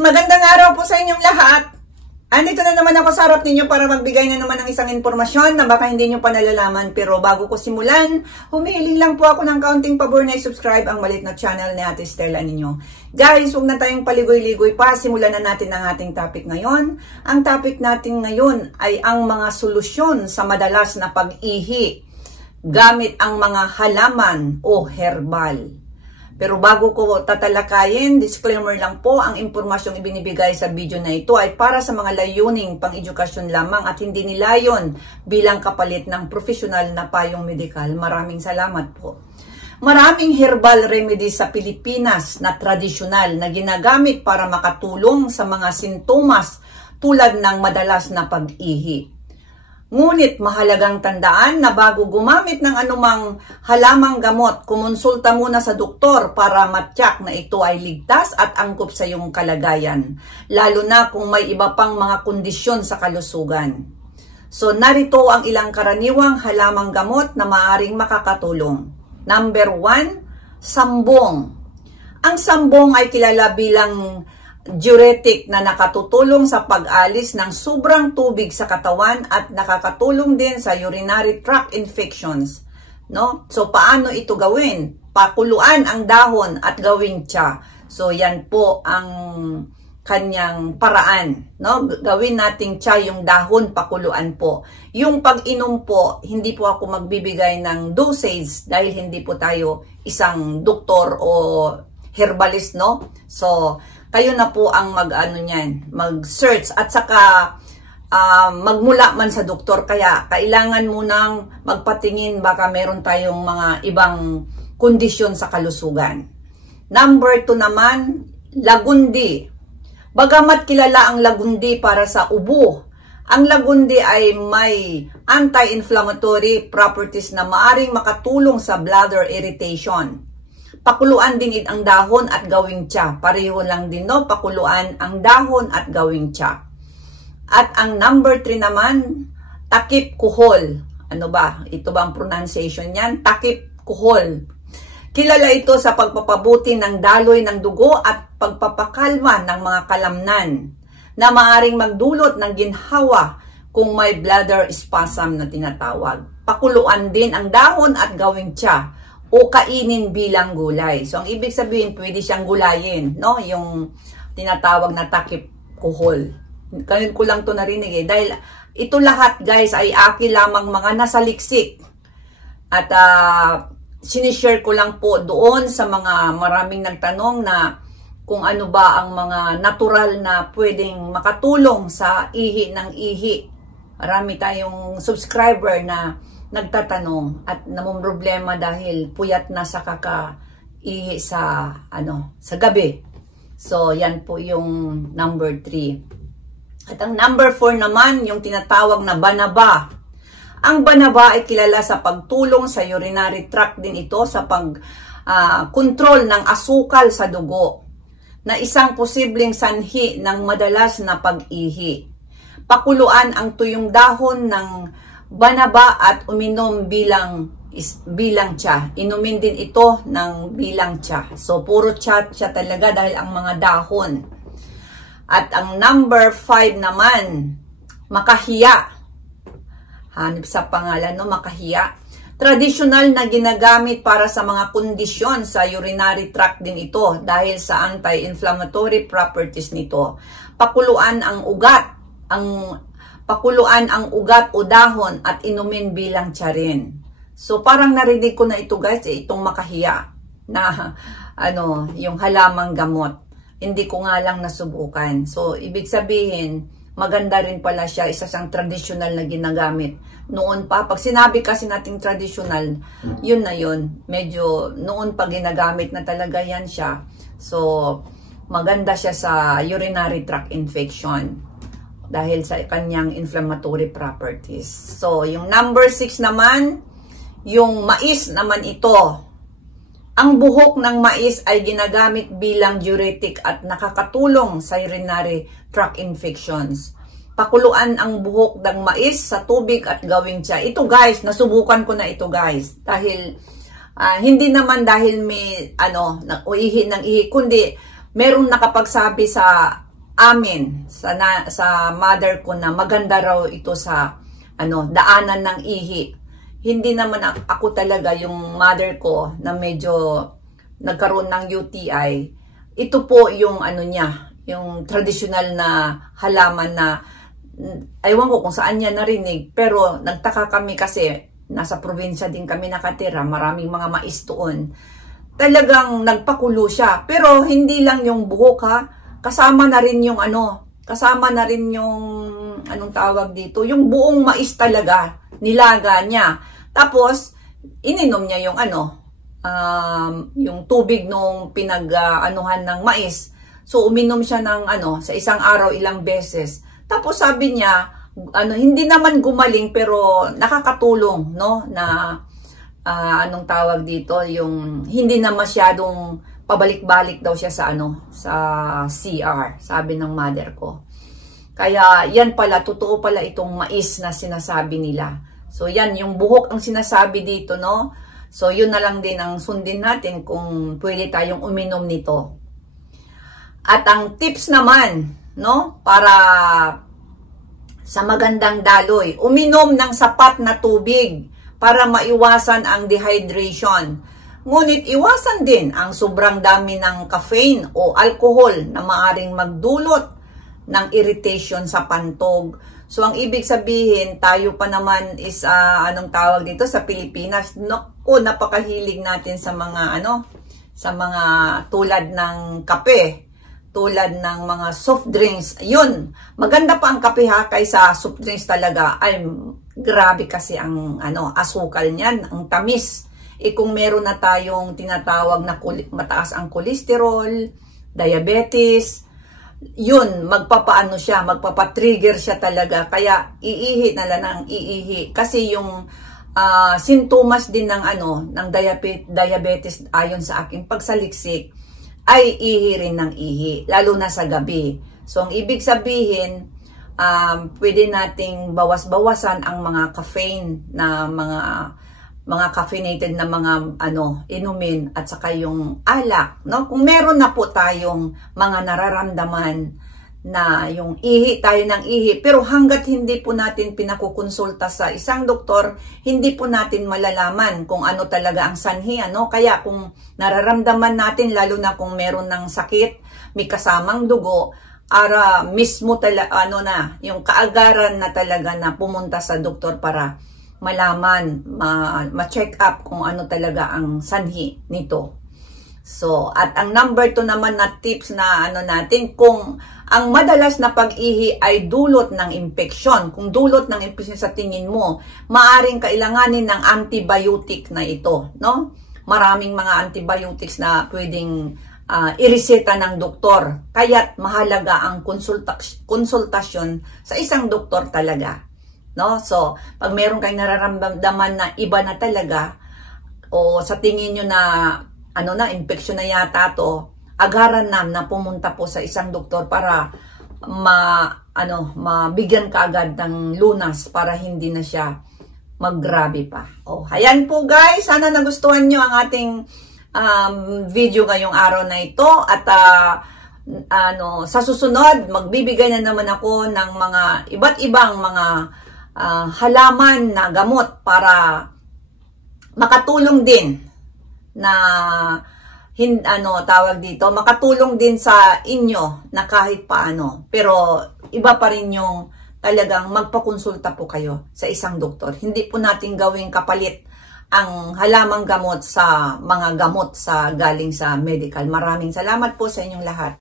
Magandang araw po sa inyong lahat. Andito na naman ako sa harap ninyo para magbigay na naman ng isang impormasyon na baka hindi nyo pa nalalaman. Pero bago ko simulan, humihiling lang po ako ng kaunting pabor na i-subscribe ang maliit na channel ni Ate Stella ninyo. Guys, huwag na tayong paligoy-ligoy pa. Simulan na natin ang ating topic ngayon. Ang topic natin ngayon ay ang mga solusyon sa madalas na pag-ihi gamit ang mga halaman o herbal. Pero bago ko tatalakayin, disclaimer lang po, ang impormasyong ibinibigay sa video na ito ay para sa mga layuning pang-edukasyon lamang at hindi nilayon bilang kapalit ng profesional na payong medikal. Maraming salamat po. Maraming herbal remedies sa Pilipinas na tradisyonal na ginagamit para makatulong sa mga sintomas tulad ng madalas na pag-ihi. Ngunit mahalagang tandaan na bago gumamit ng anumang halamang gamot, kumonsulta muna sa doktor para matyak na ito ay ligtas at angkop sa iyong kalagayan, lalo na kung may iba pang mga kondisyon sa kalusugan. So narito ang ilang karaniwang halamang gamot na maaaring makakatulong. Number 1, sambong. Ang sambong ay kilala bilang diuretic na nakatutulong sa pag-alis ng sobrang tubig sa katawan at nakakatulong din sa urinary tract infections, no? So paano ito gawin? Pakuluan ang dahon at gawing tsa. So yan po ang kanyang paraan, no? Gawin nating tsa yung dahon, pakuluan po. Yung pag-inom po, hindi po ako magbibigay ng dosage dahil hindi po tayo isang doktor o herbalist, no? So kayo na po ang mag-search at saka magmula man sa doktor. Kaya kailangan munang magpatingin, baka meron tayong mga ibang kondisyon sa kalusugan. Number 2 naman, lagundi. Bagamat kilala ang lagundi para sa ubo, ang lagundi ay may anti-inflammatory properties na maaring makatulong sa bladder irritation. Pakuluan din ang dahon at gawing tsa. Pareho lang din, no? Pakuluan ang dahon at gawing tsa. At ang number 3 naman, takip kuhol. Ano ba? Ito ba ang pronunciation niyan? Takip kuhol. Kilala ito sa pagpapabuti ng daloy ng dugo at pagpapakalma ng mga kalamnan na maaring magdulot ng ginhawa kung may bladder spasm na tinatawag. Pakuluan din ang dahon at gawing tsa o kainin bilang gulay. So, ang ibig sabihin, pwede siyang gulayin, no? Yung tinatawag na takip kuhol. Ngayon ko lang to narinig eh. Dahil ito lahat, guys, ay akin lamang mga nasaliksik. At sinishare ko lang po doon sa mga maraming nagtanong na kung ano ba ang mga natural na pwedeng makatulong sa ihi ng ihi. Marami tayong subscriber na nagtatanong at namumroblema dahil puyat na sa kaka-ihi sa gabi. So yan po yung number 3. At ang number 4 naman, yung tinatawag na banaba. Ang banaba ay kilala sa pagtulong sa urinary tract din ito sa pag-control ng asukal sa dugo na isang posibleng sanhi ng madalas na pag-ihi. Pakuluan ang tuyong dahon ng banaba at uminom bilang tsa. Inumin din ito ng bilang tsa. So, puro tsa talaga dahil ang mga dahon. At ang number 5 naman, makahiya. Hanip sa pangalan, no? Makahiya. Tradisyonal na ginagamit para sa mga kondisyon sa urinary tract din ito dahil sa anti-inflammatory properties nito. Pakuluan ang ugat, ang ugat o dahon at inumin bilang tsa rin. So parang narinig ko na ito, guys, itong makahiya na yung halamang gamot. Hindi ko nga lang nasubukan. So ibig sabihin, maganda rin pala siya, isa siyang tradisyonal na ginagamit. Noon pa, pag sinabi kasi nating tradisyonal, yun na yun. Medyo noon pa ginagamit na talaga yan siya. So maganda siya sa urinary tract infection dahil sa kanyang inflammatory properties. So, yung number 6 naman, yung mais naman ito. Ang buhok ng mais ay ginagamit bilang diuretic at nakakatulong sa urinary tract infections. Pakuluan ang buhok ng mais sa tubig at gawing tsa. Ito, guys, nasubukan ko na ito, guys. Dahil, hindi naman dahil may, ihi ng ihi, kundi merong nakapagsabi sa amin sa mother ko na maganda raw ito sa daanan ng ihi. Hindi naman ako talaga yung mother ko na medyo nagkaroon ng UTI. Ito po yung niya, yung traditional na halaman na aywan ko kung saan niya narinig, pero nagtaka kami kasi nasa probinsya din kami nakatira, maraming mga mais doon. Talagang nagpakulo siya, pero hindi lang yung buhok ha, kasama na rin yung kasama na rin yung anong tawag dito, yung buong mais talaga, nilaga niya. Tapos ininom niya yung yung tubig nung pinag-anuhan ng mais. So uminom siya ng sa isang araw ilang beses. Tapos sabi niya, hindi naman gumaling pero nakakatulong, no, na anong tawag dito, yung hindi na masyadong pabalik-balik daw siya sa sa CR, sabi ng mother ko. Kaya yan pala, totoo pala itong mais na sinasabi nila. So yan, yung buhok ang sinasabi dito, no? So yun na lang din ang sundin natin kung pwede tayong uminom nito. At ang tips naman, no, para sa magandang daloy, uminom ng sapat na tubig para maiwasan ang dehydration. Ngunit iwasan din ang sobrang dami ng caffeine o alcohol na maaring magdulot ng irritation sa pantog. So ang ibig sabihin, tayo pa naman is anong tawag dito sa Pilipinas, napakahilig natin sa mga sa mga tulad ng kape, tulad ng mga soft drinks. Yun, maganda pa ang kape ha kaysa soft drinks talaga. Ay, grabe kasi ang asukal niyan, ang tamis. Kung meron na tayong tinatawag na mataas ang cholesterol, diabetes, yun, magpapatrigger siya talaga. Kaya iihi na lang ang iihi. Kasi yung sintomas din ng ng diabetes ayon sa aking pagsaliksik ay ihi rin ng ihi, lalo na sa gabi. So ang ibig sabihin, pwede nating bawas-bawasan ang mga caffeine na mga caffeinated na mga inumin at saka yung alak, no? Kung meron na po tayong mga nararamdaman na yung ihi tayo ng ihi, pero hanggat hindi po natin pinakukonsulta sa isang doktor, hindi po natin malalaman kung ano talaga ang sanhi, Kaya kung nararamdaman natin, lalo na kung meron ng sakit, may kasamang dugo, mismo yung kaagaran na talaga na pumunta sa doktor para malaman, ma-check up kung ano talaga ang sanhi nito. So, at ang number 2 naman na tips na natin, kung ang madalas na pag-ihi ay dulot ng infeksyon, kung dulot ng infeksyon sa tingin mo, maaring kailanganin ng antibiotic na ito, no? Maraming mga antibiotics na pwedeng ireseta ng doktor. Kaya't mahalaga ang konsultasyon sa isang doktor talaga. No? So, pag meron kayong nararamdaman na iba na talaga, o sa tingin nyo na infection na yata to, agaran na pumunta po sa isang doktor para mabigyan ka agad ng lunas para hindi na siya maggrabe pa. Ayan po guys, sana nagustuhan nyo ang ating video ngayong araw na ito, at sa susunod magbibigay na naman ako ng mga iba't ibang mga halaman na gamot para makatulong din na makatulong din sa inyo na kahit paano, pero iba pa rin yung talagang magpakonsulta po kayo sa isang doktor. Hindi po natin gawing kapalit ang halamang gamot sa mga gamot galing sa medical. Maraming salamat po sa inyong lahat.